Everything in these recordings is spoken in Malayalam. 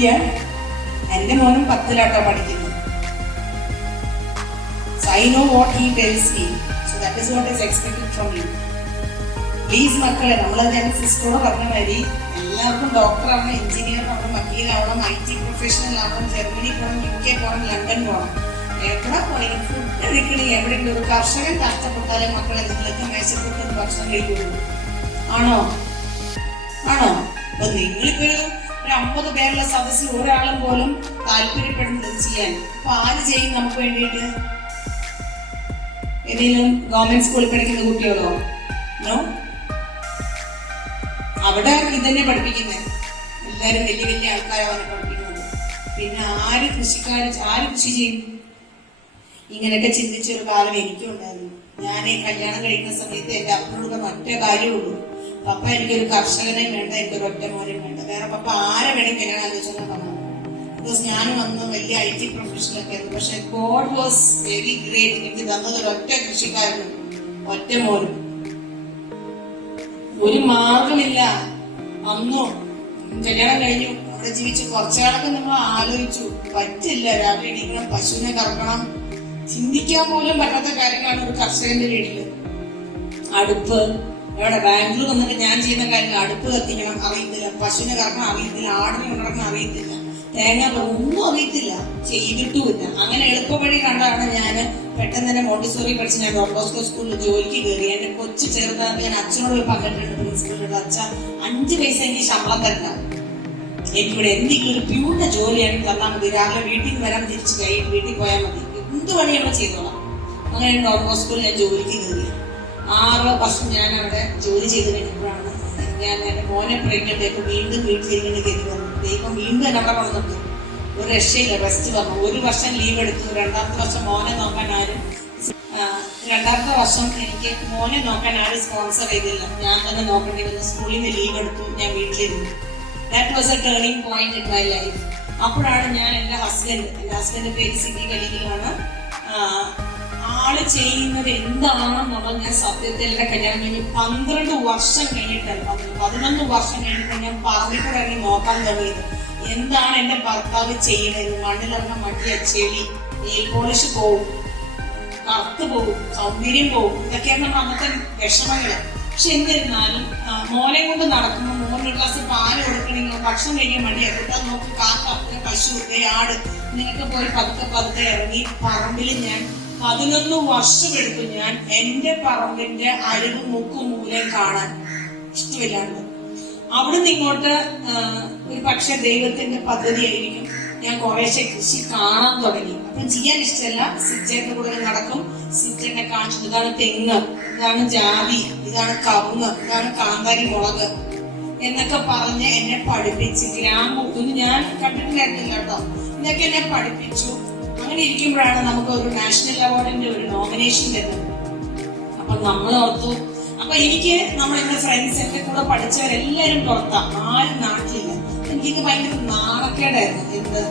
ഇല്ല. എന്റെ മോനും 10ലാട്ടോ പഠിക്കുന്നത്. So I know what he tells me. So that is what is expected from you. Please മക്കളെ, നമ്മളത് ഞാൻ സിസ്റ്ററോട് പറഞ്ഞ മാതിരി എല്ലാവർക്കും ഡോക്ടറാവണം, എഞ്ചിനീയർ ആവണം, വക്കീലാവണം, IT പ്രൊഫഷണൽ ആവണം, ജർമ്മനി പോകണം, UK പോകണം, ലണ്ടൻ പോകണം, എവിടെ പോയാലും ഫുഡ് കഴിക്കണേ. എവിടെയെങ്കിലും ഒരു കർഷകൻ കഷ്ടപ്പെട്ടാലേ മക്കളെ നിങ്ങൾക്ക് മേശപ്പുറത്ത് ഭക്ഷണം കഴിക്കുള്ളൂ. ആണോ? അപ്പൊ നിങ്ങളിപ്പോ ഒരു 50 പേരുള്ള സദസ്സിൽ ഒരാളും പോലും താല്പര്യപ്പെടുന്നത് ചെയ്യാൻ അപ്പൊ ആര് ചെയ്യും നമുക്ക് വേണ്ടിയിട്ട്? ഏതെങ്കിലും ഗവൺമെന്റ് സ്കൂളിൽ പഠിക്കുന്ന കുട്ടികളോ? നോ. അവിടെ ഇതന്നെ പഠിപ്പിക്കുന്നത്. എല്ലാരും വലിയ വലിയ ആൾക്കാരാണ് പഠിപ്പിക്കുന്നത്. പിന്നെ ആര് കൃഷി ചെയ്യും? ഇങ്ങനെയൊക്കെ ചിന്തിച്ചൊരു കാലം എനിക്കും ഉണ്ടായിരുന്നു. ഞാൻ കല്യാണം കഴിക്കുന്ന സമയത്ത് എന്റെ അപ്പനോട് ഒറ്റ കാര്യമുള്ളൂ, പപ്പ എനിക്കൊരു കർഷകനെയും വേണ്ട, എനിക്കൊരു ഒറ്റ മോനെയും വേണ്ട, വേറെ പപ്പ ആരെ വേണേ കല്യാണം ആലോചന പറഞ്ഞു. ബിക്കോസ് ഞാൻ വന്ന് വലിയ IT പ്രൊഫഷണലൊക്കെ ആയിരുന്നു. പക്ഷെ ഗോഡ് വാസ് വെരി ഗ്രേറ്റ്. എനിക്ക് തന്നത് ഒരു ഒറ്റ കൃഷിക്കാരനും ഒറ്റ മോനും. ഒരു മാർഗമില്ല. അന്നു കല്യാണം കഴിഞ്ഞു, അവിടെ ജീവിച്ചു കുറച്ചുകാലൊക്കെ നമ്മൾ ആലോചിച്ചു. പറ്റില്ല, രാവിലെ എണീക്കണം, പശുവിനെ കറക്കണം, ചിന്തിക്കാൻ പോലും പറ്റാത്ത കാര്യങ്ങളാണ് ഒരു കർഷകന്റെ വീട്ടില്. അടുപ്പ് എവിടെ? ബാംഗ്ലൂർ വന്നിട്ട് ഞാൻ ചെയ്യുന്ന കാര്യങ്ങൾ, അടുപ്പ് കത്തിക്കണം അറിയത്തില്ല, പശുവിനെ കറക്കണം അറിയത്തില്ല, ആടിനെ ഉണർക്കണം അറിയത്തില്ല, തേങ്ങ ഒന്നും അറിയത്തില്ല, ചെയ്തിട്ടുമില്ല. അങ്ങനെ എളുപ്പവഴി കണ്ടാണ് ഞാൻ പെട്ടെന്ന് തന്നെ മോണ്ടിസോറി പഠിച്ച് ഞാൻ ഡോൺ ബോസ്കോ സ്കൂളിൽ ജോലിക്ക് കയറി. എന്റെ കൊച്ചു ചെറുതാന്ന് ഞാൻ അച്ഛനോട് പോയി പറഞ്ഞിട്ടുണ്ട് പ്രിൻസിപ്പളിനോട്, അച്ഛ 5 പൈസ എനിക്ക് ശമ്പളം തരണ്ട, എനിക്കിവിടെ എന്തെങ്കിലും ഒരു പ്യൂണിന്റെ ജോലിയാണ് തന്നാൽ മതി, രാവിലെ വീട്ടിൽ നിന്ന് വരാൻ തിരിച്ച് വീട്ടിൽ പോയാൽ മതി, എന്ത് പണി നമ്മൾ ചെയ്തോളാം. അങ്ങനെ ഡോൺ ബോസ്കോയിൽ ഞാൻ ജോലിക്ക് കയറി. 6 വർഷം ഞാൻ അവിടെ ജോലി ചെയ്ത് കഴിഞ്ഞപ്പോഴാണ് ഞാൻ എന്റെ മോനെ പ്രഗ്നന്റ് ആയപ്പോൾ വീണ്ടും വീട്ടിലിരിക്കേണ്ടി കയറി വന്നു. ദൈവം വീണ്ടും എന്നെ അവിടെ വന്നിട്ട് ഒരു രക്ഷയില്ല, റെസ്റ്റ് വന്നു. 1 വർഷം ലീവ് എടുത്തു. 2ാമത്തെ വർഷം മോനെ നോക്കാൻ ആരും 2ാമത്തെ വർഷം എനിക്ക് മോനെ നോക്കാൻ ആരും സ്പോൺസർ ചെയ്തില്ല, ഞാൻ തന്നെ നോക്കേണ്ടി വന്നു. സ്കൂളിൽ നിന്ന് ലീവ് എടുത്തു, ഞാൻ വീട്ടിലിരുന്നു. That was A turning point in my life. അപ്പോഴാണ് ഞാൻ എന്റെ ഹസ്ബൻഡ് പേര് സിബി കലീലാണ്. ആള് ചെയ്യുന്നത് എന്താണെന്നുള്ളത് ഞാൻ സത്യത്തിൽ എന്റെ കല്യാണം കഴിഞ്ഞ് 12 വർഷം കഴിഞ്ഞിട്ടല്ല, 11 വർഷം കഴിഞ്ഞിട്ട് ഞാൻ പറമ്പിക്കൂടെ ഇറങ്ങി നോക്കാൻ തുടങ്ങിയത്. എന്താണ് എന്റെ ഭർത്താവ് ചെയ്യുന്നത്? മണ്ണിലിറങ്ങാൻ മടിയ, ചെളി, നെയിൽ പോളിഷ് പോവും, കറുത്ത് പോവും, സൗന്ദര്യം പോവും, ഇതൊക്കെയാണ് അന്നത്തെ വിഷമങ്ങള്. പക്ഷെ എന്നിരുന്നാലും മോനെ കൊണ്ട് നടക്കുമ്പോൾ മോനൊരു ഗ്ലാസ് പാല് കൊടുക്കണമെങ്കിൽ ഭക്ഷണം കഴിക്കാൻ മടിയാ. കൂട്ടാൻ നോക്കി കാക്ക, പശു, ആട്, നിനക്ക് പോയി പതുക്കെ ഇറങ്ങി പറമ്പിൽ ഞാൻ 11 വർഷം എടുത്തു ഞാൻ എന്റെ പറമ്പിന്റെ അരിവ് മുക്കും മൂലം കാണാൻ. ഇഷ്ടമില്ലാണ്ട് അവിടുന്ന് ഇങ്ങോട്ട് ഒരു പക്ഷെ ദൈവത്തിന്റെ പദ്ധതി ആയിരിക്കും, ഞാൻ കുറേശ്ശെ കൃഷി കാണാൻ തുടങ്ങി. അപ്പം ചെയ്യാൻ ഇഷ്ടമല്ല. സിറ്റേന്റെ കൂടെ നടക്കും, സിറ്റേനെ കാണിച്ചു, ഇതാണ് തെങ്ങ്, ഇതാണ് ജാതി, ഇതാണ് കവുങ്ങ്, ഇതാണ് കാന്താരി മുളക് എന്നൊക്കെ പറഞ്ഞ് എന്നെ പഠിപ്പിച്ച് ഗ്രാമം ഞാൻ കണ്ടിട്ടുണ്ടായിരുന്നില്ല കേട്ടോ. ഇതൊക്കെ എന്നെ പഠിപ്പിച്ചു. അങ്ങനെ ഇരിക്കുമ്പോഴാണ് നമുക്ക് ഒരു നാഷണൽ അവാർഡിന്റെ ഒരു നോമിനേഷൻ വരുന്നത്. അപ്പൊ നമ്മൾ ഓർത്തു. അപ്പൊ എനിക്ക് എന്റെ ഫ്രണ്ട്സ്, എന്റെ കൂടെ പഠിച്ചവരെല്ലാരും പുറത്താ, ആരും നാട്ടിലില്ല. എനിക്ക് ഭയങ്കര നാണക്കേടായിരുന്നു.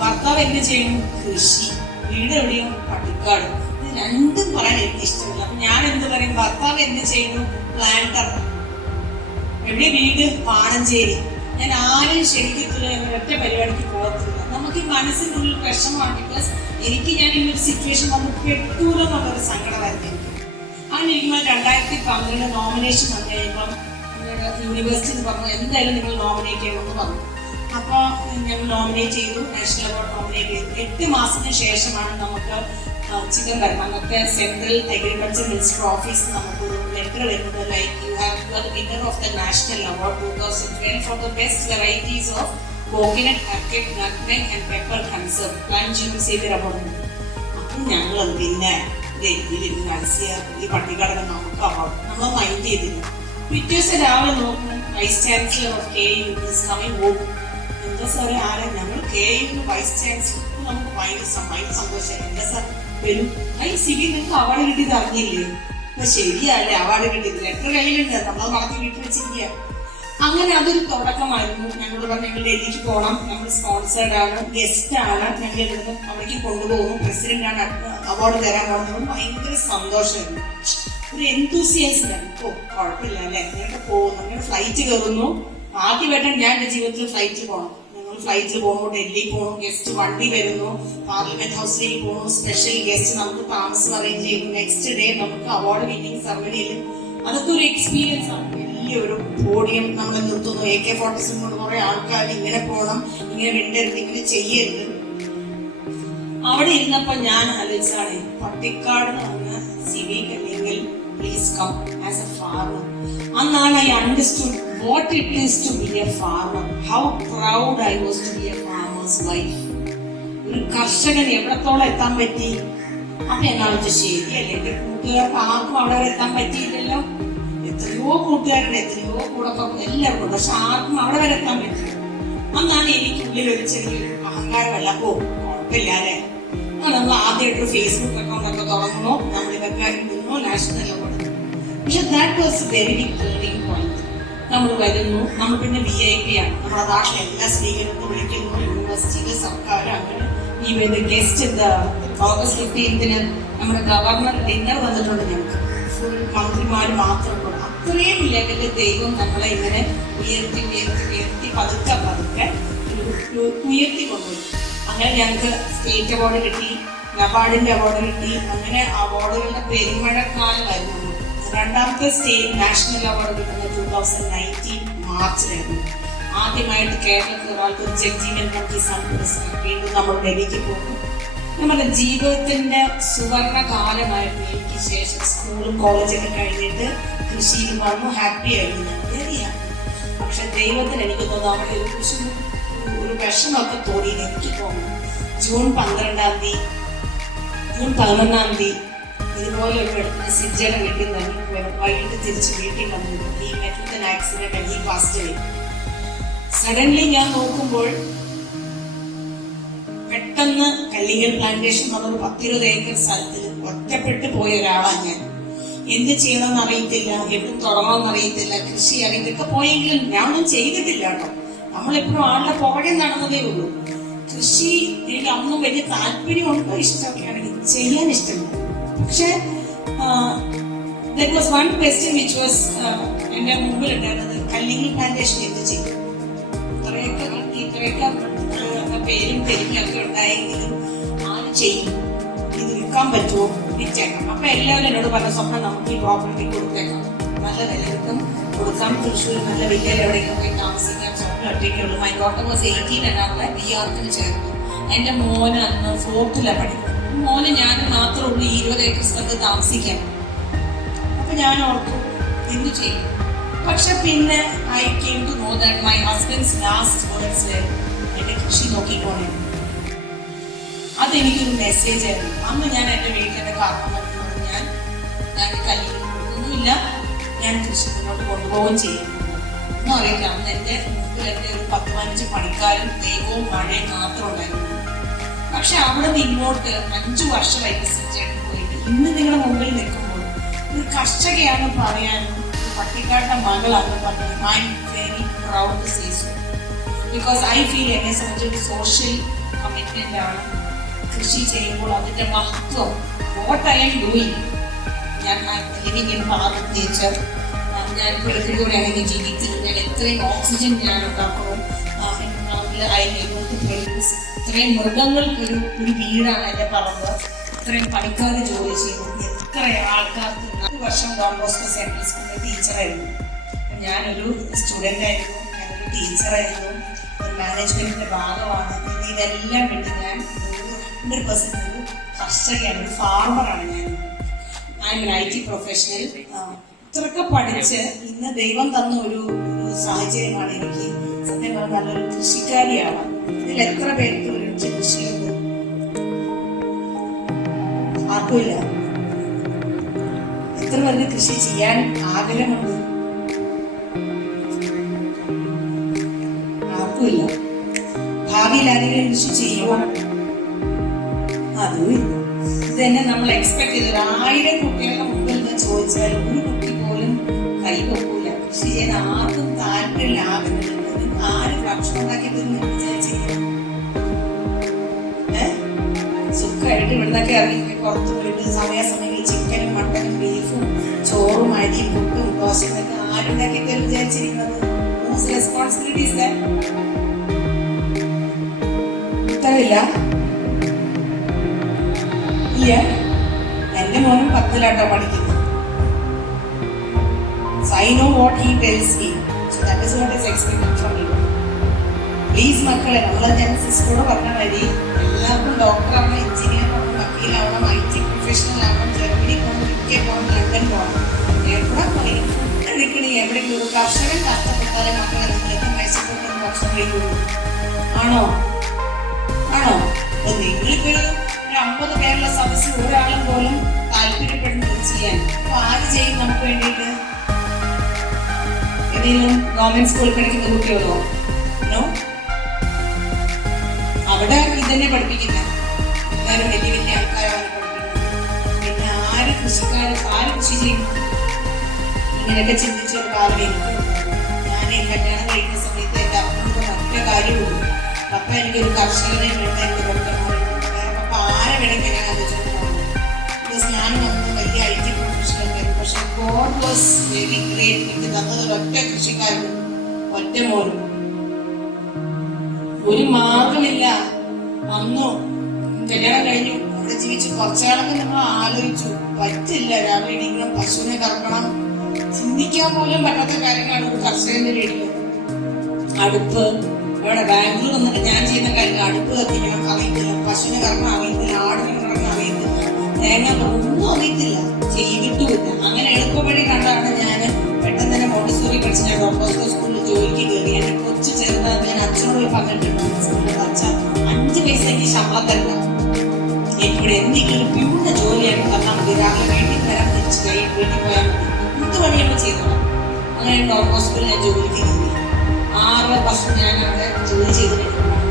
ഭർത്താവ് എന്ത് ചെയ്യുന്നു? കൃഷി. വീട് എവിടെയോ? പട്ടിക്കാട്. ഇത് രണ്ടും പറയാൻ എനിക്ക് ഇഷ്ടമില്ല. അപ്പൊ ഞാൻ എന്ത് പറയും? ഭർത്താവ് എന്ത് ചെയ്യുന്നു? പ്ലാന്റർ. എവിടെ വീട്? പാണഞ്ചേരി. ഞാൻ ആരും ശരിക്കും ഒറ്റ പരിപാടിക്ക് പോകത്തില്ല. നമുക്ക് ഈ മനസ്സിന്റെ ഉള്ളിൽ വിഷമമാണ്. ബിക്കോസ് ഞാൻ ഈ ഒരു സിറ്റുവേഷൻ വന്ന് പെട്ടൂലോ എന്നുള്ളൊരു സങ്കടമായിരുന്നു എനിക്ക്. അങ്ങനെ ഇരിക്കുമ്പോൾ 2012 നോമിനേഷൻ വന്നു കഴിയുമ്പം യൂണിവേഴ്സിറ്റി പറഞ്ഞു എന്തായാലും നിങ്ങൾ നോമിനേറ്റ് ചെയ്യണമെന്ന് പറഞ്ഞു. അപ്പൊ ഞങ്ങൾ നോമിനേറ്റ് ചെയ്തു, നാഷണൽ അവാർഡ് നോമിനേറ്റ് ചെയ്തു. 8 മാസത്തിന് ശേഷമാണ് നമുക്ക് ചിക്കൻ തരണം. അന്നത്തെ സെൻട്രൽ അഗ്രികൾച്ചർ മിനിസ്റ്റർ ഓഫീസ് നമുക്കൊരു ലെറ്റർ വരുന്നത്, like you have the winner of the national award 2012 for the best varieties of coconut, arcade, nutmeg and pepper conserve plant use ചെയ്ത് അവാർഡ്. അപ്പം ഞങ്ങൾ പിന്നെ ഈ പട്ടികടന്ന് നമുക്ക് അവാർഡ് നമ്മൾ മൈൻഡ് ചെയ്തില്ല. പിറ്റേ ദിവസം രാവിലെ നോക്കും, vice chancellor of KU is coming home. എന്താ സാറേ ആരാ? ഞങ്ങൾ KU വൈസ് ചാൻസലർ. നമുക്ക് ഭയങ്കര സന്തോഷമായി. എന്താ സാർ വരും? സിബി നിങ്ങൾക്ക് അവാർഡ് കിട്ടിയത് അറിഞ്ഞില്ലേ? അപ്പൊ ശരിയല്ലേ, അവാർഡ് കിട്ടിയത് ലെറ്റർ കയ്യിലുണ്ട്, നമ്മൾ വളർത്തി വീട്ടിൽ വെച്ചിരിക്കുക. അങ്ങനെ അതൊരു തുടക്കമായിരുന്നു. ഞങ്ങൾ പറഞ്ഞു ഞങ്ങൾ ഡൽഹിക്ക് പോകണം, നമ്മൾ സ്പോൺസേർഡ് ആണ്, ഗസ്റ്റ് ആണ്, ഞങ്ങൾ ഇവിടുന്ന് അവിടേക്ക് കൊണ്ടുപോകുന്നു, പ്രസിഡന്റ് ആണ് അവാർഡ് തരാൻ പോകുന്നത്. ഭയങ്കര സന്തോഷമായിരുന്നു, ഒരു എന്തൂസിയാസം. ഓ കുഴപ്പമില്ല അല്ലെ, ഞങ്ങൾക്ക് പോകുന്നു, ഞങ്ങൾ ഫ്ലൈറ്റ് കയറുന്നു. ആദ്യമായിട്ടാണ് ഞാൻ എന്റെ ജീവിതത്തിൽ ഫ്ലൈറ്റിൽ പോകണം. ഞങ്ങൾ ഫ്ലൈറ്റിൽ പോകണു, ഡൽഹി പോകണു, ഗസ്റ്റ് വണ്ടി വരുന്നു, പാർലമെന്റ് ഹൗസിലേക്ക് പോകണു, സ്പെഷ്യൽ ഗസ്റ്റ്, നമുക്ക് താമസം അറേഞ്ച് ചെയ്യുന്നു, നെക്സ്റ്റ് ഡേ നമുക്ക് അവാർഡ് വിന്നിംഗ് സെറമണിയിൽ. അതൊക്കെ ഒരു എക്സ്പീരിയൻസ് ആണ്. വലിയൊരു പോഡിയം നമ്മൾ നിർത്തുന്നു, AK-47 കൊണ്ട് കുറെ ആൾക്കാർ ഇങ്ങനെ പോകണം, ഇങ്ങനെ വിടരുത്, ഇങ്ങനെ ചെയ്യരുത്. അവിടെ ഇരുന്നപ്പോ ഞാൻ ആലോചിച്ചാണ്, പട്ടിക്കാട് എന്ന് പറഞ്ഞ സിവിക് അല്ലെങ്കിൽ please come as a farmer. അന്നാണ് I understood what it is to be a farmer, how proud I was to be a farmer's wife. ഒരു കർഷകൻ എവിടത്തോളം എത്താൻ പറ്റി. അപ്പൊ എന്നാലും ശരിയല്ലേ, എന്റെ കൂട്ടുകാർക്ക് ആർക്കും അവിടെ വരെ എത്താൻ പറ്റിയില്ലല്ലോ. എത്രയോ കൂട്ടുകാരുടെ, എത്രയോ കൂടപ്പം എല്ലാവർക്കും, പക്ഷെ ആർക്കും അവിടെ വരെ എത്താൻ പറ്റി. അന്നാണ് എനിക്കുള്ളിൽ ഒരു ചെറിയൊരു അഹങ്കാരമല്ല, കുഴപ്പമില്ലാതെ നമ്മൾ ആദ്യമായിട്ടൊരു ഫേസ്ബുക്ക് അക്കൗണ്ട് ഒക്കെ തുറന്നോ, നമ്മളിതൊക്കെ ഇടുന്നു, നാഷണൽ അവാർഡ്. പക്ഷെ that was very big turning point. നമ്മൾ വരുന്നു, നമ്മൾ പിന്നെ VIP ആണ്, നമ്മുടെ നാട്ടിലെ എല്ലാ സ്ത്രീകളും വിളിക്കുന്നു, യൂണിവേഴ്സിറ്റിയിലെ സർക്കാർ. അങ്ങനെ ഈ ഗസ്റ്റ് ഓഗസ്റ്റ് 15 നമ്മുടെ ഗവർണർ ഡിന്നർ വന്നിട്ടുണ്ട്. ഞങ്ങൾക്ക് ഫുൾ മന്ത്രിമാർ മാത്രം കൂടെ. അത്രയും ലെവലിൽ ദൈവം നമ്മളെ ഇങ്ങനെ ഉയർത്തി ഉയർത്തി ഉയർത്തി പതുക്കെ പതുക്കെ ഉയർത്തിക്കൊണ്ടുപോയി. അങ്ങനെ ഞങ്ങൾക്ക് സ്റ്റേറ്റ് അവാർഡ് കിട്ടി, നബാർഡിന്റെ അവാർഡ് കിട്ടി. അങ്ങനെ അവാർഡുകളുടെ പെരുമഴക്കാലമായിരുന്നു. രണ്ടാമത്തെ സ്റ്റേറ്റ് നാഷണൽ അവാർഡ് കിട്ടുന്നത് 2019 മാർച്ചിലായിരുന്നു. ആദ്യമായിട്ട് കേരളത്തിൽ ഒരാൾക്ക് ഒരു ജഗ്ജീവൻ കിസാൻ പുരസ്കാരം. വീണ്ടും നമ്മൾ ഡൽഹിക്ക് പോകും. നമ്മുടെ ജീവിതത്തിന്റെ സുവർണ കാലമായിരുന്നു. എനിക്ക് ശേഷം സ്കൂളും കോളേജൊക്കെ കഴിഞ്ഞിട്ട് കൃഷിയിൽ വന്നു, ഹാപ്പി ആയിരുന്നു, വെരി ഹാപ്പി. പക്ഷെ ദൈവത്തിന് എനിക്ക് തോന്നുന്നു അവിടെ ഒരു വിഷമൊക്കെ തോന്നി. എനിക്ക് തോന്നുന്നു ജൂൺ 11 ഇതുപോലെ ഒരു സിജയുടെ വീട്ടിൽ നിന്ന് വൈകിട്ട് തിരിച്ച് വീട്ടിൽ വന്നു. ഈ മെറ്റൽ ആക്സിഡന്റ് ഈ ഫാസ്റ്റ് ആയി. സഡൻലി ഞാൻ നോക്കുമ്പോൾ പെട്ടെന്ന് കല്ലിങ്ങൽ പ്ലാന്റേഷൻ എന്നൊരു 10-20 ഏക്കർ സ്ഥലത്തിൽ ഒറ്റപ്പെട്ടു പോയ ഒരാളാണ് ഞാൻ. എന്ത് ചെയ്യണമെന്ന് അറിയത്തില്ല, എവിടെ തുടങ്ങണമെന്ന് അറിയത്തില്ല, കൃഷി അറിയിട്ടൊക്കെ പോയെങ്കിലും ഞാനൊന്നും ചെയ്തിട്ടില്ല കേട്ടോ. നമ്മളെപ്പോഴും ആളുടെ പുറകെ നടന്നതേ ഉള്ളൂ. കൃഷി എനിക്ക് അന്നും വലിയ താല്പര്യമുണ്ടോ, ഇഷ്ടമൊക്കെയാണ്, ചെയ്യാൻ ഇഷ്ടമില്ല. പക്ഷെ there was one question which was എന്റെ മുമ്പിൽ ഉണ്ടായിരുന്നത്, കല്ലിങ്ങൽ പ്ലാന്റേഷൻ എന്ത് ചെയ്യും. ഇത്രയൊക്കെ പേരും പെരുമയൊക്കെ ഉണ്ടായെങ്കിലും ആരും ചെയ്യും, ഇത് വിൽക്കാൻ പറ്റുമോ, വിറ്റേക്കാം. അപ്പൊ എല്ലാവരും എന്നോട് പറഞ്ഞ, സ്വപ്നം നമുക്ക് ഈ പ്രോപ്പർട്ടി കൊടുത്തേക്കാം, നല്ല വില കിട്ടും, കൊടുക്കാം, തൃശ്ശൂർ നല്ല വില്ലയിൽ എവിടെയെങ്കിലും പോയി താമസിക്കാം, സ്വപ്നം ഒറ്റയ്ക്കുള്ളൂ. മൈ ഡോട്ടർ വാസ് 18 എന്നാണ് BRത്തിന് ചേർന്നു. എന്റെ മോന് അന്ന് 4th പഠിക്കും. മോന് ഞാൻ മാത്രമേ ഉള്ളൂ 20 ഏക്കർ സ്ഥലത്ത് താമസിക്കാൻ. അപ്പൊ ഞാൻ ഓർത്തു എന്തു ചെയ്യും. പക്ഷെ പിന്നെ I came to know that my husband's last words എന്റെ കൃഷി നോക്കിക്കോണേ. അതെനിക്കൊരു മെസ്സേജ് ആയിരുന്നു. അന്ന് ഞാൻ എന്റെ വീട്ടിലെ കാരണം ഞാൻ കല്ലിൽ കൊടുക്കുന്നുമില്ല, ഞാൻ കൃഷി മുന്നോട്ട് കൊണ്ടുപോവുകയും ചെയ്യുന്നു. ഒന്നും അറിയില്ല. അന്ന് എന്റെ മുമ്പിൽ എന്റെ ഒരു 10-15 പണിക്കാരും ദൈവവും മഴയും മാത്രം ഉണ്ടായിരുന്നു. പക്ഷെ അവിടെ നിന്ന് ഇങ്ങോട്ട് 5 വർഷമായി ചേട്ടൻ പോയിട്ട് ഇന്ന് നിങ്ങളുടെ മുമ്പിൽ നിൽക്കുമ്പോൾ ഒരു കർഷകയാണ് പറയാനും ഒരു പട്ടിക്കാരുടെ മകളാണ് പറഞ്ഞത്. I'm very proud to say so. Because I feel എന്നെ സംബന്ധിച്ചൊരു സോഷ്യൽ കമ്മിറ്റ്മെന്റ് ആണ് കൃഷി ചെയ്യുമ്പോൾ അതിന്റെ മഹത്വം. വാട്ട് ഐ എം ഡൂയിങ്, ഞാൻ ലിവിങ് ഇൻ പാർക്ക് നേച്ചർ, ഞാൻ പ്രകൃതിയോടെയാണെങ്കിൽ ജീവിക്കുന്നത്, ഞാൻ എത്രയും ഓക്സിജൻ ഞാൻ ഉണ്ടാക്കുന്നു, ഇത്രയും മൃഗങ്ങൾക്കൊരു വീടാണ് എന്റെ പറമ്പ്, ഇത്രയും പണിക്കാർ ജോലി ചെയ്യുന്നു, എത്ര ആൾക്കാർക്ക്. 4 വർഷം ഡോൺ ബോസ്കോ സെൻട്രൽ സ്കൂളിലെ ടീച്ചറായിരുന്നു. ഞാനൊരു സ്റ്റുഡൻ്റ് ആയിരുന്നു, ഞാനൊരു ടീച്ചറായിരുന്നു, ഒരു മാനേജ്മെന്റിന്റെ ഭാഗമാണ്. ഇതെല്ലാം വിട്ട് ഞാൻ 100% ഒരു കർഷകയാണ്, ഒരു ഫാർമറാണ്. ഞാൻ ഐ എം IT പ്രൊഫഷണൽ. ഇത്രയൊക്കെ പഠിച്ച് ഇന്ന് ദൈവം തന്ന ഒരു സാഹചര്യമാണ് എനിക്ക് സത്യം പറഞ്ഞാൽ നല്ലൊരു കൃഷിക്കാരിയാണ്. ഇതിൽ എത്ര പേർക്ക് ഒരു കൃഷിയുണ്ട്? ആർക്കുമില്ല. എത്ര പേർക്ക് കൃഷി ചെയ്യാൻ ആഗ്രഹമുണ്ട്? ആർക്കുമില്ല. ഭാവിയിൽ ആരെങ്കിലും കൃഷി ചെയ്യുമോ? അതും ഇല്ല. ഇത് തന്നെ നമ്മൾ എക്സ്പെക്ട് ചെയ്ത് 1000 കുട്ടികളുടെ മുമ്പിൽ നിന്ന് ചോദിച്ചാൽ ഒരു കുട്ടി പോലും കൈവെക്കൂല. കൃഷി ചെയ്യാൻ ആർക്കും താല്പര്യമില്ല. ആര് ഭക്ഷണം ഉണ്ടാക്കി തരുന്നു വിചാരിച്ചിരിക്കും. സുഖമായിട്ട് ഇവിടുന്നൊക്കെ ഇറങ്ങി പുറത്ത് പോയിട്ട് സമയാസമയങ്ങളിൽ ചിക്കനും മട്ടനും ബീഫും ചോറും അരിയും പുട്ടും ദോശയൊക്കെ ആരുണ്ടാക്കി തരും വിചാരിച്ചിരിക്കുന്നത്? റെസ്പോൺസിബിലിറ്റീസ് മനസ്സിലാവില്ല. ഇല്ല, എന്റെ മോനും 10ലാട്ടോ പഠിക്കുന്നത്. So I know what he tells me. So that is what is expected from you. Please മക്കളെ, ഞാൻ സിസ്റ്ററോട് പറഞ്ഞ മതി, എല്ലാവർക്കും ഡോക്ടർ ആവണം, എഞ്ചിനീയർ ആവണം, വക്കീലാവണം, IT പ്രൊഫഷണൽ ആവണം, ജർമ്മനി പോകണം, UK പോകണം, ലണ്ടൻ പോകണം. എവിടെ പറയും കഴിക്കണേ? എവിടെയെങ്കിലും ഒരു കർഷകൻ കഷ്ടപ്പെട്ടാലേ മക്കളെ നിങ്ങൾക്ക് മെച്ചപ്പെട്ട ഭക്ഷണം കഴിക്കുള്ളൂ. ആണോ? അപ്പൊ നിങ്ങളിപ്പോ ഒരു 50 പേരുള്ള സദസ്സിൽ ഒരാളും പോലും താല്പര്യപ്പെടുന്നത് ചെയ്യാൻ അപ്പൊ ആര് ചെയ്യും നമുക്ക് വേണ്ടിയിട്ട്? ഏതെങ്കിലും ഗവൺമെന്റ് സ്കൂളിൽ പഠിക്കുന്ന കുട്ടികളോ? നോ. അവിടെ ഇതന്നെ പഠിപ്പിക്കുന്നത്. എല്ലാവരും വലിയ വലിയ ആൾക്കാരാണ് പഠിപ്പിക്കുന്നത്. പിന്നെ ആര് കൃഷി ചെയ്യും? ഇങ്ങനെയൊക്കെ ചിന്തിച്ചൊരു കാലം എനിക്ക്. ഞാൻ കല്യാണം കഴിക്കുന്ന സമയത്ത് എന്റെ അപ്പനൊക്കെ ഒറ്റ കാര്യമുള്ളൂ, പപ്പ എനിക്കൊരു കർഷകനെ വേണ്ട, എനിക്ക് ഡോക്ടർമാരുണ്ട്. പപ്പ ആരെ വേണമെങ്കിൽ ഞാൻ ആലോചിച്ചിട്ടുണ്ടാവും. ബിക്കോസ് ഞാൻ വന്നത് വലിയ IT പ്രൊഫഷണൽ. പക്ഷെ ഗോഡ് വാസ് വെരി ഗ്രേറ്റ്. എനിക്ക് തന്നത് ഒറ്റ കൃഷിക്കാരനും ഒറ്റ മോനും. ഒരു മാർഗമില്ല. വന്നു, കല്യാണം കഴിഞ്ഞു, അവിടെ ജീവിച്ച് കുറച്ചാളൊക്കെ നമ്മൾ ആലോചിച്ചു. പറ്റില്ല, രാവിലെ എണീക്കണം, പശുവിനെ കറക്കണം, ചിന്തിക്കാൻ പോലും പറ്റാത്ത കാര്യങ്ങളാണ് ഒരു കർഷകന്റെ വീട്ടില്. അടുപ്പ്, ഇവിടെ ബാംഗ്ലൂർ വന്നിട്ട് ഞാൻ ചെയ്യുന്ന കാര്യങ്ങൾ, അടുപ്പ് കത്തിക്കണം അറിയത്തില്ല, പശുവിനെ കറക്കണം അറിയത്തില്ല, ആടിനെ കറക്കണം അറിയത്തില്ല, തേങ്ങ ഒന്നും അറിയത്തില്ല, ചെയ്തിട്ടുമില്ല. അങ്ങനെ എളുപ്പവഴി കണ്ടാണ് ഞാൻ പെട്ടെന്ന് തന്നെ മോണ്ടിസോറി പഠിച്ച് ഞാൻ ഡോക്ടർ സ്കൂളിൽ ജോലിക്ക് കയറി. എന്നെ കൊച്ചു ചെറുതാണ്. ഞാൻ അച്ഛനോട് പോയി പറഞ്ഞിട്ടുണ്ട്, അച്ഛ 5 പൈസ എനിക്ക് ശമ്പളം തരണം, എനിക്കിവിടെ എന്തെങ്കിലും പ്യൂണിന്റെ ജോലിയായിട്ട് തന്നാൽ മതി, രാവിലെ വീട്ടിൽ വരാൻ തിരിച്ച് വീട്ടിൽ പോയാൽ മതി, എന്ത് പണിയാണ് ചെയ്തോളാം. അങ്ങനെ ഡോക്ടർ സ്കൂളിൽ ഞാൻ ജോലിക്ക് കയറി. 6 വർഷം ഞാൻ അവിടെ ജോലി ചെയ്തിട്ടുണ്ടാണ്.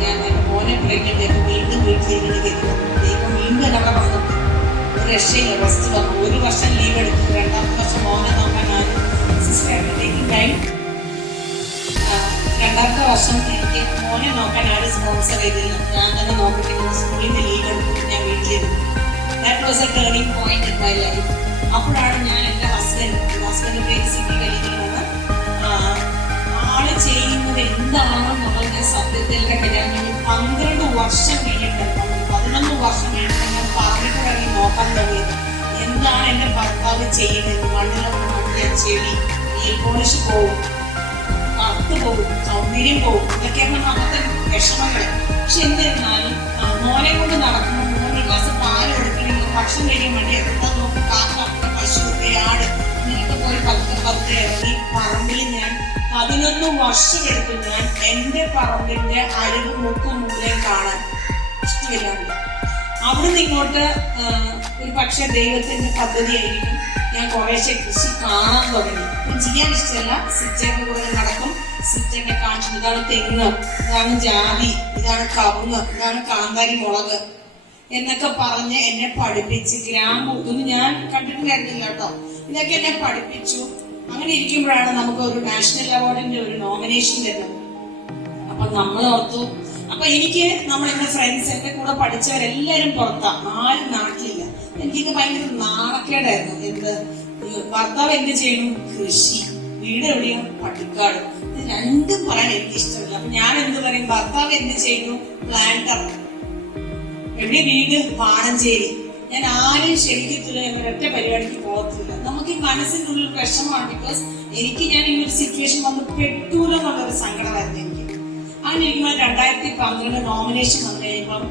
ഞാൻ എന്റെ മോനെ പ്രഗ്നന്റ് ആയിട്ട് വീണ്ടും വീട്ടിലേക്ക് ദൈവം വീണ്ടും എന്നെ അവിടെ വന്നു. ഒരു രക്ഷയില്ല, റെസ്റ്റ് വന്നു. 1 വർഷം ലീവ് എടുത്തു. 2ാമത്തെ വർഷം മോനെ നോക്കാൻ ഞാൻ സിസ്റ്റർ ടേക്കിംഗ് ടൈം. 2ാമത്തെ വർഷം എനിക്ക് മോനെ നോക്കാൻ ആരും സ്പോൺസർ ചെയ്തില്ല, ഞാൻ തന്നെ നോക്കട്ടെ. സ്കൂളിൽ നിന്ന് ലീവ് എടുത്തു, ഞാൻ വീട്ടിലിരുന്നു. That was A turning point in my life. അപ്പോഴാണ് ഞാൻ എൻ്റെ ഹസ്ബൻഡിന്റെ പേര് സിബി കലീലാണ്. ആള് ചെയ്യുന്നത് എന്താണെന്നുള്ളത് ഞാൻ സത്യത്തിൽ എൻ്റെ കല്യാണം കഴിഞ്ഞ് 12 വർഷം കഴിഞ്ഞിട്ടുണ്ട്. 11 വർഷം കഴിഞ്ഞിട്ട് ഞാൻ പറഞ്ഞിട്ട് ഇറങ്ങി നോക്കാൻ തുടങ്ങിയത് എന്താണ് എൻ്റെ ഭർത്താവ് ചെയ്യുന്നത്. മണ്ണിലൊക്കെ മണ്ണിയ ചെടി, നെയിൽ പോളിഷ് പോവും, കറുത്ത് പോകും, സൗന്ദര്യം പോകും, ഇതൊക്കെയാണ് അന്നത്തെ വിഷമങ്ങൾ. പക്ഷെ എന്നിരുന്നാലും മോനെ കൊണ്ട് നടക്കുമ്പോൾ 3 ഗ്ലാസ് പാല് കൊടുക്കണമെങ്കിൽ ഭക്ഷണം കഴിക്കാൻ വേണ്ടി എത്ര നോക്കും, കാക്ക, പശു, ആട്, ഇങ്ങനെയൊക്കെ പോയി 10 ഇറങ്ങി പറമ്പിൽ ഞാൻ 11 വർഷം എടുത്തു. ഞാൻ എന്റെ പറമ്പിന്റെ അരിവ് മുക്കും മൂലയും കാണാൻ ഇഷ്ടമില്ലാണ്ട്. അവിടുന്ന് ഇങ്ങോട്ട് ഒരു പക്ഷെ ദൈവത്തിന്റെ പദ്ധതിയായിരിക്കും, ഞാൻ കുറേശ്ശെ കൃഷി കാണാൻ തുടങ്ങി. ചെയ്യാൻ ഇഷ്ടമല്ല. സിറ്റയുടെ കൂടെ നടക്കും, സിറ്റയുടെ കാണിച്ചു, ഇതാണ് തെങ്ങ്, ഇതാണ് ജാതി, ഇതാണ് കവുങ്ങ്, ഇതാണ് കാന്താരി മുളക് എന്നൊക്കെ പറഞ്ഞ് എന്നെ പഠിപ്പിച്ച്. ഗ്രാമ്പു ഇതൊന്നും ഞാൻ കണ്ടിട്ടുണ്ടായിരുന്നില്ല കേട്ടോ. ഇതൊക്കെ എന്നെ പഠിപ്പിച്ചു. അങ്ങനെ ഇരിക്കുമ്പോഴാണ് നമുക്ക് ഒരു നാഷണൽ അവാർഡിന്റെ ഒരു നോമിനേഷൻ വരുന്നത്. അപ്പൊ നമ്മൾ ഓർത്തു. അപ്പൊ എനിക്ക് എന്റെ ഫ്രണ്ട്സ്, എന്റെ കൂടെ പഠിച്ചവരെല്ലാരും പുറത്താ, ആരും നാട്ടിലില്ല. എനിക്കൊക്കെ ഭയങ്കര നാണക്കേടായിരുന്നു. ഭർത്താവ് എന്ത് ചെയ്യണം? കൃഷി. വീട് എവിടെയാണ്? പട്ടിക്കാട്. ഇത് രണ്ടും പറയാൻ എനിക്ക് ഇഷ്ടമില്ല. അപ്പൊ ഞാൻ എന്ത് പറയും? ഭർത്താവ് എന്ത് ചെയ്യുന്നു? പ്ലാന്റർ. എവിടെ വീട്? പാണഞ്ചേരി. ഞാൻ ആരെയും ക്ഷണിക്കത്തില്ല, ഒരൊറ്റ പരിപാടിക്ക് പോകത്തില്ല. നമുക്ക് ഈ മനസ്സിന്റെ ഉള്ളിൽ വിഷമമാണ്. ബിക്കോസ് ഞാൻ ഈ ഒരു സിറ്റുവേഷൻ വന്ന് പെട്ടൂലോ എന്നുള്ളൊരു സങ്കടമായിരുന്നു എനിക്ക്. അങ്ങനെ ഇരിക്കുമ്പോൾ 2012 നോമിനേഷൻ വന്നു കഴിയുമ്പം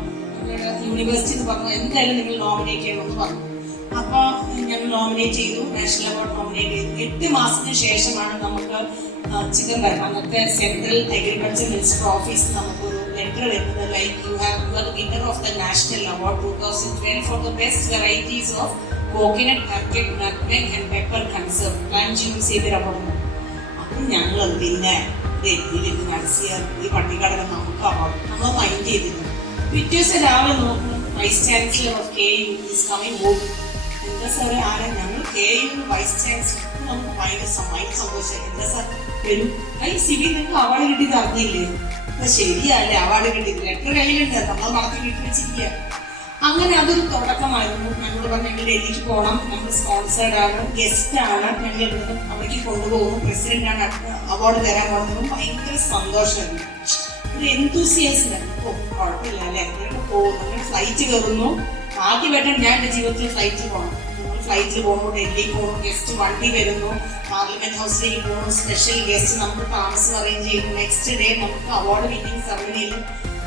യൂണിവേഴ്സിറ്റി എന്ന് പറഞ്ഞു എന്തായാലും നിങ്ങൾ നോമിനേറ്റ് ചെയ്യണമെന്ന് പറഞ്ഞു. അപ്പൊ ഞങ്ങൾ നോമിനേറ്റ് ചെയ്തു, നാഷണൽ അവാർഡ് നോമിനേറ്റ് ചെയ്തു. 8 മാസത്തിന് ശേഷമാണ് നമുക്ക് ചിക്കൻ തരണം. അന്നത്തെ സെൻട്രൽ അഗ്രികൾച്ചർ മിനിസ്റ്റർ ഓഫീസിൽ നമുക്കൊരു ലെറ്റർ വരുന്നത്, like you are the winner of the national award 2012 for the best varieties of coconut, nutmeg, and pepper conserve plant use ചെയ്തിട്ടുണ്ട്. അപ്പം ഞങ്ങൾ പിന്നെ ഈ പട്ടിക്കാടൊക്കെ നമുക്ക് അവാർഡ് നമ്മൾ മൈൻഡ് ചെയ്തിരുന്നു. പിറ്റേ ദിവസം രാവിലെ നോക്കുന്നു, vice chancellor of KU is coming home. എന്താ സാറ്? ആരാ? ഞങ്ങൾ KU വൈസ് ചാൻസലർ. നമുക്ക് ഭയങ്കര സന്തോഷം. എന്താ സാർ വരും? സിബി നിങ്ങൾക്ക് അവാർഡ് കിട്ടിയത് അറിഞ്ഞില്ലേ? അപ്പൊ ശരിയല്ലേ, അവാർഡ് കിട്ടിയത് ലെറ്റർ കയ്യിലുണ്ട്, നമ്മൾ വളർത്തി വീട്ടിൽ വെച്ചിരിക്കുക. അങ്ങനെ അതൊരു തുടക്കമായിരുന്നു. ഞങ്ങൾ പറഞ്ഞു ഞങ്ങൾ ഡൽഹിക്ക് പോകണം, നമ്മൾ സ്പോൺസേർഡ് ആണ്, ഗസ്റ്റ് ആണ്, ഞങ്ങൾ ഇവിടുന്ന് അവിടേക്ക് കൊണ്ടുപോകും, പ്രസിഡന്റ് ആണ് അവാർഡ് തരാൻ പോകുന്നതും ഭയങ്കര സന്തോഷമായിരുന്നു. ഒരു എന്തൂസിയാസം. കുഴപ്പമില്ല അല്ലെ, പോകും. അങ്ങനെ ഫ്ലൈറ്റ് കയറുന്നു. ആദ്യമായിട്ടാണ് ഞാൻ എന്റെ ജീവിതത്തിൽ ഫ്ലൈറ്റിൽ പോകണം. ഫ്ലൈറ്റിൽ പോകുന്നു, ഡൽഹി പോകുന്നു, ഗസ്റ്റ് വണ്ടി വരുന്നു, പാർലമെന്റ് ഹൗസിലേക്ക് പോകുന്നു, സ്പെഷ്യൽ ഗസ്റ്റ് നമുക്ക് താമസം അറേഞ്ച് ചെയ്യുന്നു, നെക്സ്റ്റ് ഡേ നമുക്ക് അവാർഡ് വിന്നിംഗ് സെറമണിയിൽ.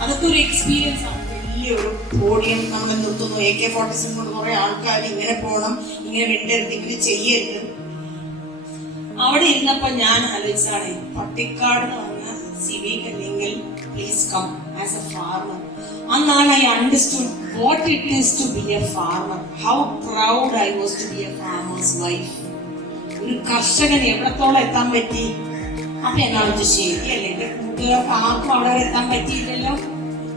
അതൊക്കെ ഒരു എക്സ്പീരിയൻസ് ആണ്. വലിയൊരു പോഡിയം നമ്മൾ നിർത്തുന്നു, AK-47 കൊണ്ട് കുറെ ആൾക്കാർ ഇങ്ങനെ പോകണം, ഇങ്ങനെ വിടരുത്, ഇങ്ങനെ ചെയ്യരുത്. അവിടെ ഇരുന്നപ്പോ ഞാൻ ആലോചിച്ചാണ്, പട്ടിക്കാട് വന്ന സിവിക് അല്ലെങ്കിൽ please come as a farmer. അന്നാണ് I understood what it is to be a farmer, how proud I was to be a farmer's wife. ഒരു കർഷകൻ എവിടത്തോളം എത്താൻ പറ്റി. അപ്പൊ എന്നാലും ശരിയല്ലേ, എന്റെ കൂട്ടുകാർക്ക് ആർക്കും അവിടെ എത്താൻ പറ്റിയില്ലല്ലോ.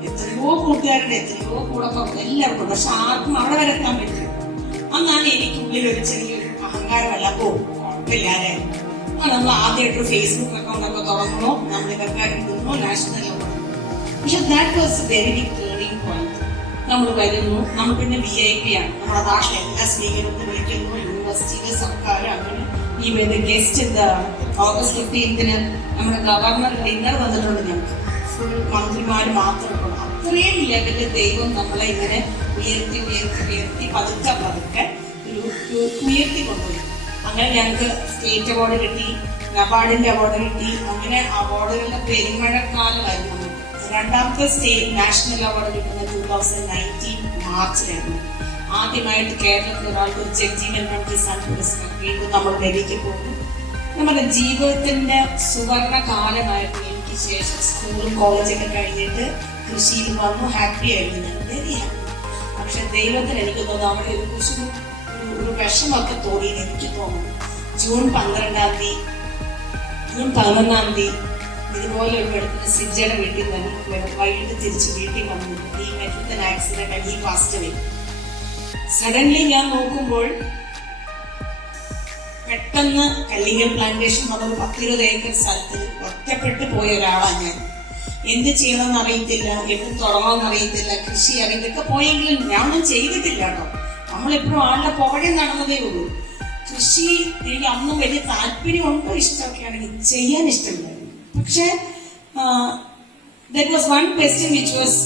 എത്രയോ കൂട്ടുകാരുടെ, എത്രയോ കൂടെ എല്ലാവർക്കും, പക്ഷെ ആർക്കും അവിടെ വരെ എത്താൻ പറ്റി. അന്നാണ് എനിക്കുള്ളിൽ ഒരു ചെറിയൊരു അഹങ്കാരമല്ല, കുഴപ്പമില്ലാതെ നമ്മൾ ആദ്യമായിട്ട് ഫേസ്ബുക്ക് അക്കൗണ്ട് ഒക്കെ തുറന്നു, നമ്മളിതൊക്കെ ഇടുന്നു, നാഷണൽ അവാർഡ്. പക്ഷെ that was very big turning point. നമ്മൾ വരുന്നു, നമ്മൾ പിന്നെ VIP ആണ്, നമ്മുടെ ഭാഷ എല്ലാ സ്പീക്കറും വിളിക്കുന്നു, യൂണിവേഴ്സിറ്റിയിലെ സർക്കാർ. അങ്ങനെ ഈ ഗസ്റ്റ് എന്താണ് August 15 നമ്മുടെ ഗവർണർ ഡിന്നർ വന്നിട്ടുണ്ട്. ഞങ്ങൾക്ക് ഫുൾ മന്ത്രിമാർ മാത്രമേ. അത്രയും ലെവലിൽ ദൈവം നമ്മളെ ഇങ്ങനെ ഉയർത്തി ഉയർത്തി ഉയർത്തി പതുക്കെ പതുക്കെ ഒരു ഉയർത്തി കൊണ്ടുപോയി. അങ്ങനെ ഞങ്ങൾക്ക് സ്റ്റേറ്റ് അവാർഡ് കിട്ടി, നബാർഡിന്റെ അവാർഡ് കിട്ടി. അങ്ങനെ അവാർഡുകളുടെ പെരുമഴക്കാലമായിരുന്നു. രണ്ടാമത്തെ സ്റ്റേറ്റ് നാഷണൽ അവാർഡ് കിട്ടുന്ന 2019 മാർച്ചിലായിരുന്നു. ആദ്യമായിട്ട് കേരളത്തിൽ ഒരാൾക്ക് ഒരു ജഗ്ജീവൻ സൺ പുരസ്കാരം. വീണ്ടും നമ്മൾ ഡൽഹിക്ക് പോകുന്നു. നമ്മുടെ ജീവിതത്തിന്റെ സുവർണ കാലമായിരുന്നു. എനിക്ക് ശേഷം സ്കൂളും കോളേജൊക്കെ കഴിഞ്ഞിട്ട് കൃഷിയിൽ വന്നു. ഹാപ്പി ആയിരുന്നു ഞാൻ, വെരി ഹാപ്പി. പക്ഷെ ദൈവത്തിന് എനിക്ക് തോന്നുന്നു അവിടെ ഒരു വിഷമൊക്കെ തോന്നിയെന്ന് എനിക്ക് തോന്നുന്നു. ജൂൺ 11 ഇതുപോലെ ഒരു വെളുപ്പിന് സിജയുടെ വീട്ടിൽ നിന്ന് വൈകിട്ട് തിരിച്ച് വീട്ടിൽ വന്നു. ഈ മെറ്റൽ ആക്സിഡന്റ് ആയി ഫാസ്റ്റ് വേ. സഡൻലി ഞാൻ നോക്കുമ്പോൾ പെട്ടെന്ന് കല്ലിങ്ങൽ പ്ലാന്റേഷൻ പറഞ്ഞ 10-20 ഏക്കർ സ്ഥലത്ത് ഒറ്റപ്പെട്ടു പോയ ഒരാളാണ് ഞാൻ. എന്ത് ചെയ്യണമെന്ന് അറിയത്തില്ല, എവിടെ തുടങ്ങണമെന്ന് അറിയത്തില്ല, കൃഷി അറിയത്തൊക്കെ പോയെങ്കിലും ഞാനൊന്നും ചെയ്തിട്ടില്ല കേട്ടോ. നമ്മളെപ്പോഴും ആളുടെ പുറകെ നടന്നതേ ഉള്ളൂ. കൃഷി എനിക്ക് അന്നും വലിയ താല്പര്യമുണ്ടോ, ഇഷ്ടമൊക്കെ ആണെങ്കിൽ ചെയ്യാൻ ഇഷ്ടമില്ല. പക്ഷെ that was one question which was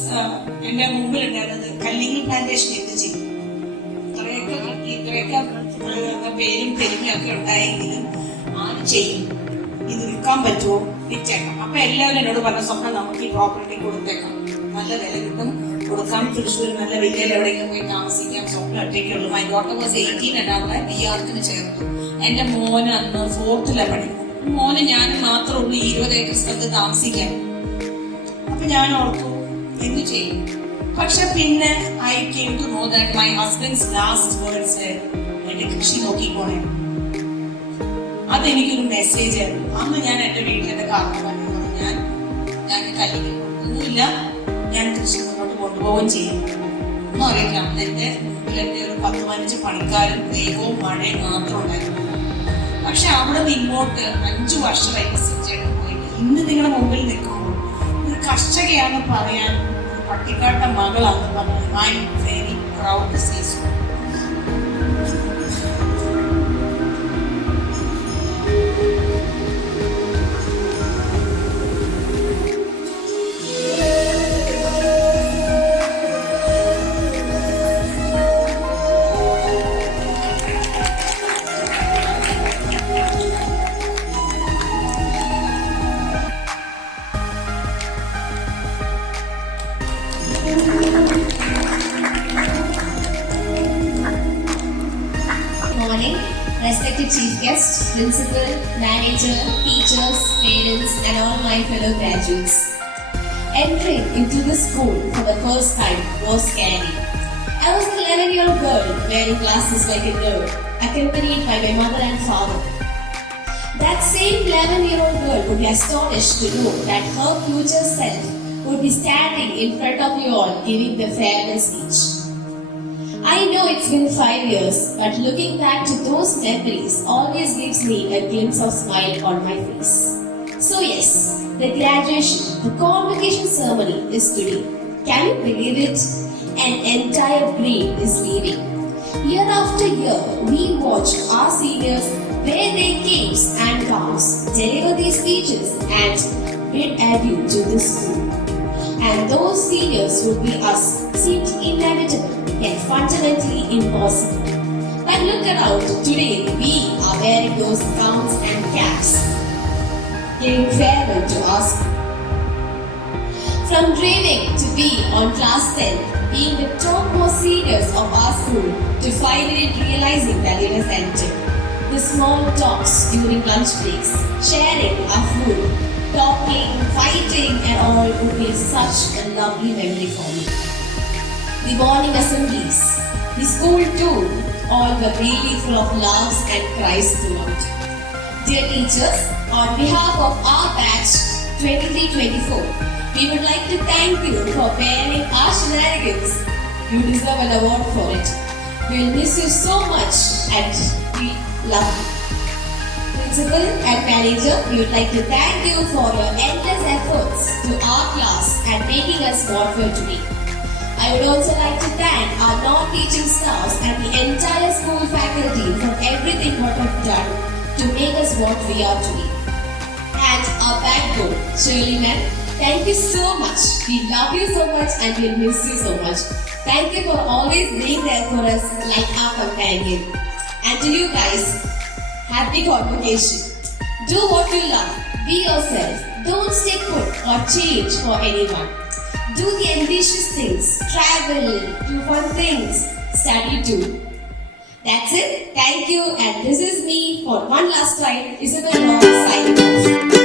എന്റെ മുമ്പിൽ ഉണ്ടായിരുന്നത്, കല്ലിങ്ങൽ പ്ലാന്റേഷൻ എന്ത് ചെയ്യും. ഇത്രയൊക്കെ പേരും പെരുമയൊക്കെ ഉണ്ടായെങ്കിലും ആര് ചെയ്യും, ഇത് വിൽക്കാൻ പറ്റുമോ, വിറ്റേക്കാം. അപ്പൊ എല്ലാവരും എന്നോട് പറഞ്ഞ, സ്വപ്നം നമുക്ക് ഈ പ്രോപ്പർട്ടി കൊടുത്തേക്കാം, നല്ല വില കിട്ടും, കൊടുക്കാം, തൃശ്ശൂർ നല്ല വലിയ എവിടെയെങ്കിലും പോയി താമസിക്കാം, സ്വപ്നം ഒറ്റയ്ക്കുള്ളൂ. മൈ ഡോട്ടർ വാസ് 18 and അവിടെ BRത്തിന് ചേർത്തു. എന്റെ മോന് അന്ന് 4th പഠിക്കുന്നു. മോന് ഞാൻ മാത്രമേ ഉള്ളൂ 20 ഏക്കർ സ്ഥലത്ത് താമസിക്കാൻ. അപ്പൊ ഞാൻ ഓർത്തു എന്ത് ചെയ്യും. പക്ഷെ പിന്നെ I came to know that my husband's last words, എന്റെ കൃഷി നോക്കിക്കോണേ. അതെനിക്കൊരു മെസ്സേജ് ആയിരുന്നു. അന്ന് ഞാൻ എന്റെ വീട്ടിലെ കാരണവരോട് പറഞ്ഞു, ഞാൻ കല്ലിൽ ഒന്നുമില്ല, ഞാൻ കൃഷി മുന്നോട്ട് കൊണ്ടുപോവുകയും ചെയ്യും. ഒന്നും അറിയില്ല. എന്റെ മുമ്പിൽ എന്റെ ഒരു 10-15 പണിക്കാരും ദൈവവും മഴയും മാത്രം ഉണ്ടായിരുന്നു. പക്ഷെ അവിടെ നിന്ന് ഇങ്ങോട്ട് 5 വർഷമായി സിജയുടെ പോയിട്ട് ഇന്ന് നിങ്ങളുടെ മുമ്പിൽ നിൽക്കുമ്പോൾ ഒരു കർഷകയാണെന്ന് പറയാൻ, പട്ടിക്കാട്ടെ മകളാണെന്ന് പറഞ്ഞു, I'm very proud to say so. Morning, respected chief guest, principal, manager, teachers, parents and all my fellow graduates. Entering into the school for the first time was scary. I was an 11-year-old girl wearing glasses like a nerd, accompanied by my mother and father. That same 11-year-old girl would be astonished to know that her future self would be standing in front of you all giving the farewell speech. I know it's been 5 years, but looking back to those memories always gives me a glimpse of smile on my face. So yes, the graduation, the convocation ceremony is today. Can you believe it? An entire dream is leaving. Year after year, we watch our seniors wear their capes and gowns, deliver their speeches and bid adieu to the school. and those seniors would be us seemed inevitable yet fundamentally impossible. But look around, today we are wearing those gowns and caps, giving farewell to our school. From dreaming to be on class 10, being the topmost seniors of our school, to finally realizing that it has ended. The small talks during lunch breaks, sharing our food, talking, fighting and all would be such a lovely memory for me. The morning assemblies, the school too, all were really full of laughs and cries throughout. Dear teachers, on behalf of our batch 23-24, we would like to thank you for bearing our shenanigans. You deserve an award for it. We will miss you so much and we love you. Principal and manager, we would like to thank you for your endless efforts to our class and making us what we are today. I would also like to thank our non-teaching staffs and the entire school faculty for everything what have done to make us what we are today. And our backbone, Shirley ma'am, thank you so much. We love you so much and we miss you so much. Thank you for always being there for us like our companion. And to you guys, happy convocation. Do what you love. Be yourself. Don't stay put or change for anyone. Do the ambitious things. Travel. Do fun things. Study too. That's it. Thank you. And this is me for one last time. Isabel Long signing off.